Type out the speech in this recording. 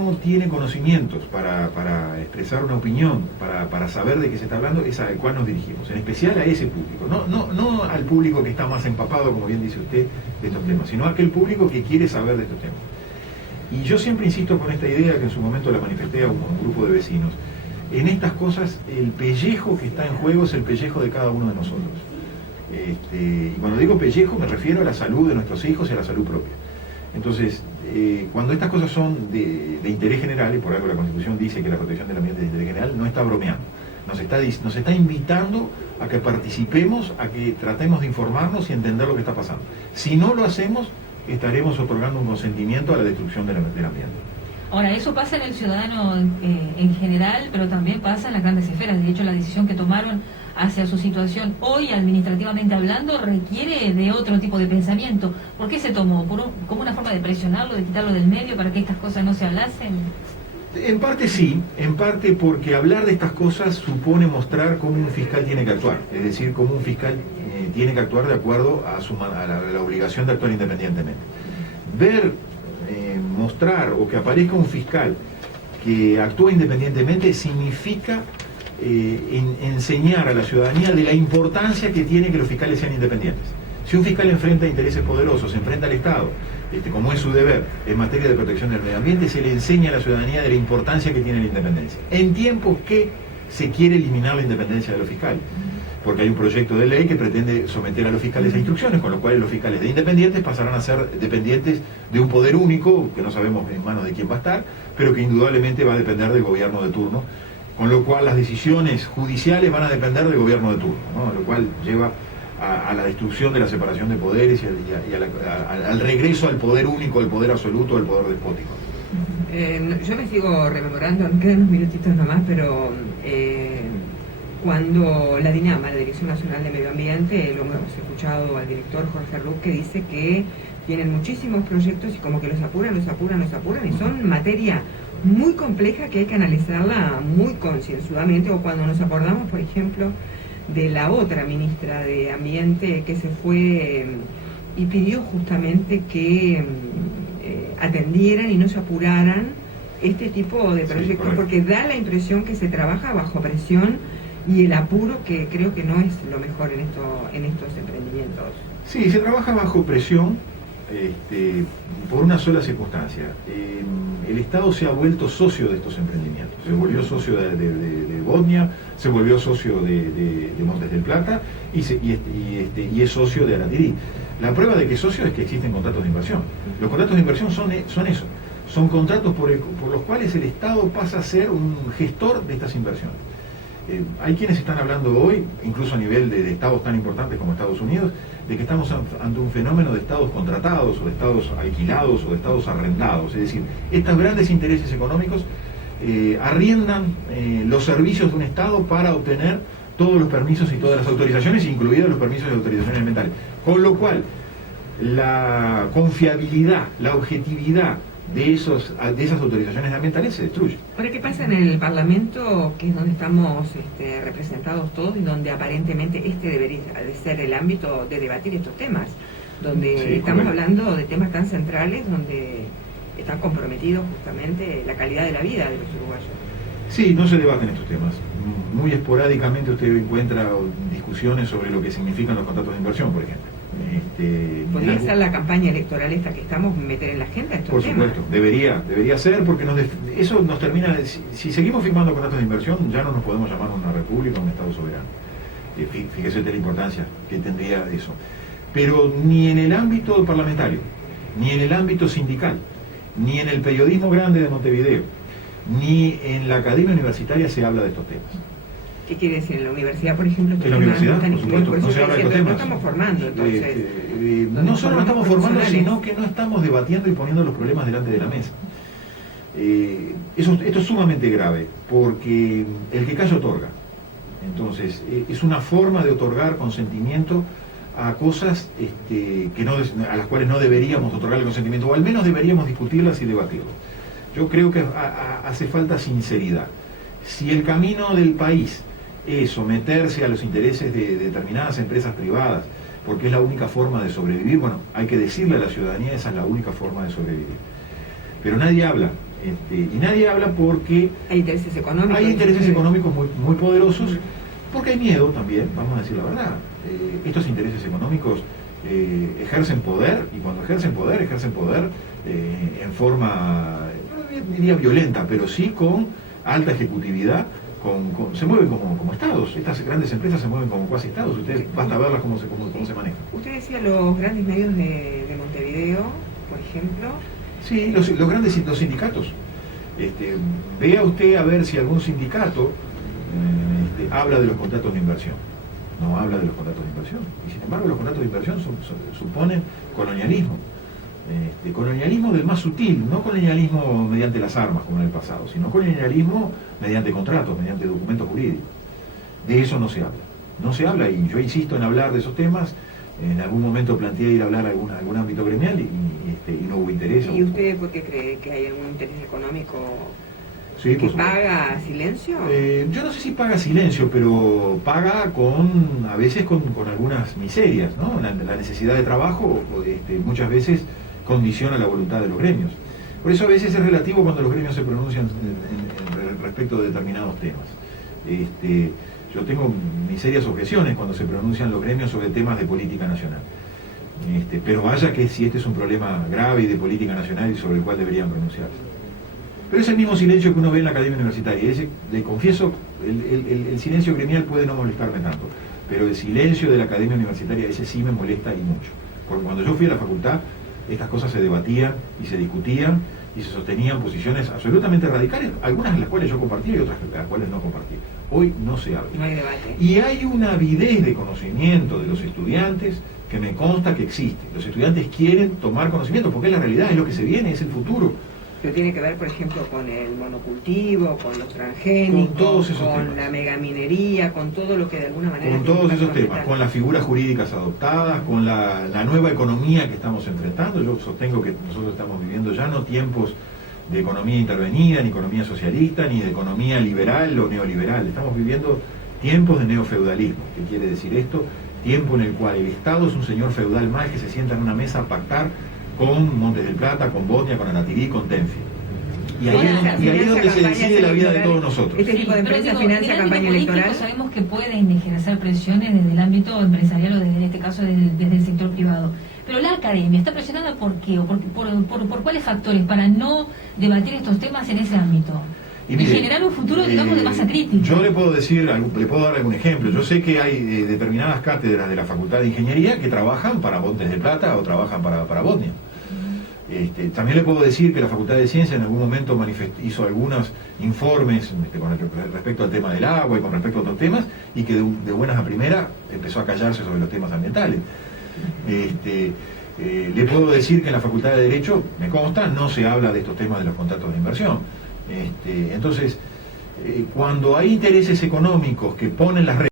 no tiene conocimientos para expresar una opinión, para saber de qué se está hablando, es al cual nos dirigimos, en especial a ese público, no al público que está más empapado, como bien dice usted, de estos temas, sino a aquel público que quiere saber de estos temas. Y yo siempre insisto con esta idea, que en su momento la manifesté a un grupo de vecinos. En estas cosas, el pellejo que está en juego es el pellejo de cada uno de nosotros. Y cuando digo pellejo, me refiero a la salud de nuestros hijos y a la salud propia. Entonces, cuando estas cosas son de interés general, y por algo la Constitución dice que la protección del ambiente es de interés general, no está bromeando. Nos está invitando a que participemos, a que tratemos de informarnos y entender lo que está pasando. Si no lo hacemos, estaremos otorgando un consentimiento a la destrucción del ambiente. Ahora, eso pasa en el ciudadano en general, pero también pasa en las grandes esferas. De hecho, la decisión que tomaron hacia su situación hoy, administrativamente hablando, requiere de otro tipo de pensamiento. ¿Por qué se tomó? ¿Como una forma de presionarlo, de quitarlo del medio para que estas cosas no se hablasen? En parte sí, en parte porque hablar de estas cosas supone mostrar cómo un fiscal tiene que actuar, es decir, cómo un fiscal tiene que actuar de acuerdo a la obligación de actuar independientemente. Ver, mostrar o que aparezca un fiscal que actúa independientemente significa enseñar a la ciudadanía de la importancia que tiene que los fiscales sean independientes. Si un fiscal enfrenta intereses poderosos, se enfrenta al Estado, como es su deber en materia de protección del medio ambiente, se le enseña a la ciudadanía de la importancia que tiene la independencia. En tiempos que se quiere eliminar la independencia de los fiscales, porque hay un proyecto de ley que pretende someter a los fiscales a instrucciones, con lo cual los fiscales de independientes pasarán a ser dependientes de un poder único, que no sabemos en manos de quién va a estar, pero que indudablemente va a depender del gobierno de turno, con lo cual las decisiones judiciales van a depender del gobierno de turno, ¿no? Lo cual lleva a la destrucción de la separación de poderes y al regreso al poder único, al poder absoluto, al poder despótico. Yo me sigo rememorando, me quedan unos minutitos nomás, pero cuando la DINAMA, la Dirección Nacional de Medio Ambiente, lo hemos escuchado al director Jorge Ruc, que dice que tienen muchísimos proyectos y como que los apuran, y son materia muy compleja que hay que analizarla muy concienzudamente. O cuando nos acordamos, por ejemplo, de la otra ministra de Ambiente que se fue y pidió justamente que atendieran y no se apuraran este tipo de proyectos, sí, porque da la impresión que se trabaja bajo presión y el apuro, que creo que no es lo mejor en estos emprendimientos. Sí, se trabaja bajo presión por una sola circunstancia. El Estado se ha vuelto socio de estos emprendimientos. Se volvió socio de Botnia, se volvió socio de Montes del Plata y es socio de Aratirí. La prueba de que es socio es que existen contratos de inversión. Los contratos de inversión son eso. Son contratos por los cuales el Estado pasa a ser un gestor de estas inversiones. Hay quienes están hablando hoy, incluso a nivel de estados tan importantes como Estados Unidos, de que estamos ante un fenómeno de estados contratados, o de estados alquilados, o de estados arrendados. Es decir, estos grandes intereses económicos arriendan los servicios de un Estado para obtener todos los permisos y todas las autorizaciones, incluidos los permisos y autorizaciones ambientales. Con lo cual, la confiabilidad, la objetividad de esas autorizaciones ambientales se destruye. Ahora, ¿qué pasa en el Parlamento, que es donde estamos representados todos y donde aparentemente debería de ser el ámbito de debatir estos temas, donde sí, estamos hablando de temas tan centrales, donde están comprometidos justamente la calidad de la vida de los uruguayos? Sí, no se debaten estos temas. Muy esporádicamente usted encuentra discusiones sobre lo que significan los contratos de inversión, por ejemplo. ¿Podría ser la campaña electoral esta que estamos meter en la agenda estos temas? Por supuesto, debería ser, porque eso nos termina, si seguimos firmando contratos de inversión, ya no nos podemos llamar una república o un Estado soberano. Fíjese de la importancia que tendría eso. Pero ni en el ámbito parlamentario, ni en el ámbito sindical, ni en el periodismo grande de Montevideo, ni en la academia universitaria se habla de estos temas. ¿Qué quiere decir? En la universidad, por ejemplo, en la universidad, por supuesto, no se habla de estos temas. No estamos formando, entonces. No solo no estamos formando, sino que no estamos debatiendo y poniendo los problemas delante de la mesa. Esto es sumamente grave, porque el que calla otorga. Entonces, es una forma de otorgar consentimiento a cosas a las cuales no deberíamos otorgar el consentimiento, o al menos deberíamos discutirlas y debatirlas. Yo creo que hace falta sinceridad. Si el camino del país es someterse a los intereses de determinadas empresas privadas, porque es la única forma de sobrevivir, bueno, hay que decirle a la ciudadanía esa es la única forma de sobrevivir. Pero nadie habla Y nadie habla porque hay intereses económicos. hay intereses económicos muy poderosos, porque hay miedo también, vamos a decir la verdad. Estos intereses económicos ejercen poder, y cuando ejercen poder en forma, no diría violenta, pero sí con alta ejecutividad, se mueven como estados. Estas grandes empresas se mueven como cuasi estados. Ustedes basta verlas cómo se manejan. Usted decía los grandes medios de Montevideo, por ejemplo. Sí, los sindicatos. Vea usted a ver si algún sindicato habla de los contratos de inversión. No habla de los contratos de inversión. Y sin embargo los contratos de inversión suponen colonialismo. Colonialismo del más sutil, no colonialismo mediante las armas como en el pasado, sino colonialismo mediante contratos, mediante documentos jurídicos. De eso no se habla. No se habla, y yo insisto en hablar de esos temas. En algún momento planteé ir a hablar a algún ámbito gremial y no hubo interés. ¿Y usted por qué cree que hay algún interés económico sí, que paga silencio? Yo no sé si paga silencio, pero paga a veces con algunas miserias, ¿no? La necesidad de trabajo muchas veces condiciona la voluntad de los gremios. Por eso a veces es relativo cuando los gremios se pronuncian respecto de determinados temas. Yo tengo mis serias objeciones cuando se pronuncian los gremios sobre temas de política nacional. Pero vaya que si este es un problema grave y de política nacional y sobre el cual deberían pronunciarse. Pero es el mismo silencio que uno ve en la academia universitaria. Le confieso, el silencio gremial puede no molestarme tanto, pero el silencio de la academia universitaria, ese sí me molesta y mucho. Porque cuando yo fui a la facultad, estas cosas se debatían y se discutían y se sostenían posiciones absolutamente radicales, algunas de las cuales yo compartía y otras de las cuales no compartía. Hoy no se habla. No hay debate. Y hay una avidez de conocimiento de los estudiantes que me consta que existe. Los estudiantes quieren tomar conocimiento porque es la realidad, es lo que se viene, es el futuro. Pero tiene que ver, por ejemplo, con el monocultivo, con los transgénicos, con todos esos con temas. la megaminería, con todo lo que de alguna manera... Con todos esos temas, con las figuras jurídicas adoptadas, con la nueva economía que estamos enfrentando. Yo sostengo que nosotros estamos viviendo ya no tiempos de economía intervenida, ni economía socialista, ni de economía liberal o neoliberal. Estamos viviendo tiempos de neofeudalismo. ¿Qué quiere decir esto? Tiempo en el cual el Estado es un señor feudal más que se sienta en una mesa a pactar con Montes del Plata, con Botnia, con Anatirí, con Tenfi. Y ahí es donde se decide la vida de todos nosotros. Este tipo de empresa financia campaña electoral. Sabemos que pueden ejercer presiones desde el ámbito empresarial o desde, en este caso, desde el sector privado. Pero la academia está presionada ¿por qué? ¿O por cuáles factores? Para no debatir estos temas en ese ámbito. Y generar un futuro, digamos, de masa crítica. Yo le puedo dar algún ejemplo. Yo sé que hay determinadas cátedras de la Facultad de Ingeniería que trabajan para Montes del Plata o trabajan para Botnia. También le puedo decir que la Facultad de Ciencias en algún momento hizo algunos informes con respecto al tema del agua y con respecto a otros temas, y que de buenas a primeras empezó a callarse sobre los temas ambientales. Le puedo decir que en la Facultad de Derecho, me consta, no se habla de estos temas de los contratos de inversión. Entonces, cuando hay intereses económicos que ponen las reglas,